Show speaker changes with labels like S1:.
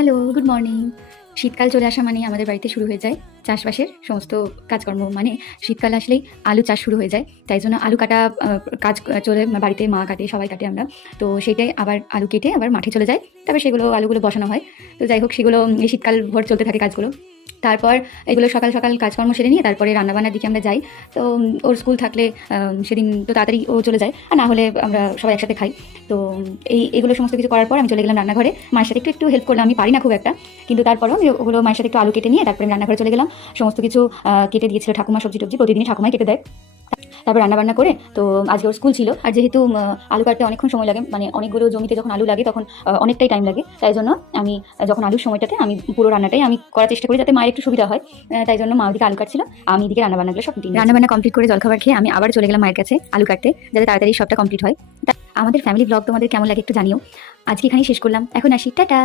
S1: Hello good morning শীতকাল চলে আসা মানে আমাদের বাড়িতে শুরু হয়ে যায় চাষবাসের সমস্ত কাজকর্ম। মানে শীতকাল আসলেই আলু চাষ শুরু হয়ে যায়। তাই জন্য আলু কাটা কাজ চলে বাড়িতে মা কাটে, সবাই কাটে আমরা। তো সেটাই আবার আলু কেটে আবার মাঠে চলে যায়। তারপর সেগুলো আলুগুলো বসানো হয়। তো যাই হোক, সেগুলো শীতকাল ভর চলতে থাকে কাজগুলো। তারপর এগুলো সকাল সকাল কাজকর্ম সেরে নিয়ে তারপরে রান্নাবান্নার দিকে আমরা যাই। তো ওর স্কুল থাকলে সেদিন তো তাড়াতাড়ি ও চলে যায়। আর না হলে আমরা সবাই একসাথে খাই। তো, এই, এগুলো সমস্ত কিছু করার পর আমি চলে গেলাম রান্নাঘরে। মায়ের সাথে একটু একটু হেল্প করলাম। আমি পারি না খুব একটা। কিন্তু তারপরও আমি ওগুলো মায়ের সাথে একটু আলু কেটে নিয়ে তারপরে রান্নাঘরে চলে গেলাম। সমস্ত কিছু কেটে দিয়েছিল ঠাকুমা সবজি টবজি প্রতিদিনই ঠাকুমাই কেটে দেয়। তারপর রান্না বান্না করে, তো আজকে ওর স্কুল ছিল। আর যেহেতু আলু কাটতে অনেকক্ষণ সময় লাগে মানে অনেকগুলো জমিতে যখন আলু লাগে, তখন অনেকটাই টাইম লাগে। তাই জন্য আমি, যখন আলুর সময়টাতে আমি পুরো রান্নাটাই আমি করার চেষ্টা করি যাতে মায়ের একটু সুবিধা হয়। তাই জন্য মা ওদিকে আলু কাটছিল, আমি এদিকে রান্না বান্নাগুলো সব রান্না বান্না কমপ্লিট করে জলখাবার খেয়ে আমি আবার চলে গেলাম মায়ের কাছে আলু কাটতে, যাতে তাড়াতাড়ি সবটা কমপ্লিট হয়। আমাদের ফ্যামিলি ব্লগ তোমাদের কেমন লাগে একটু জানিও। আজকে এখানেই শেষ করলাম। এখন আসি, টাটা!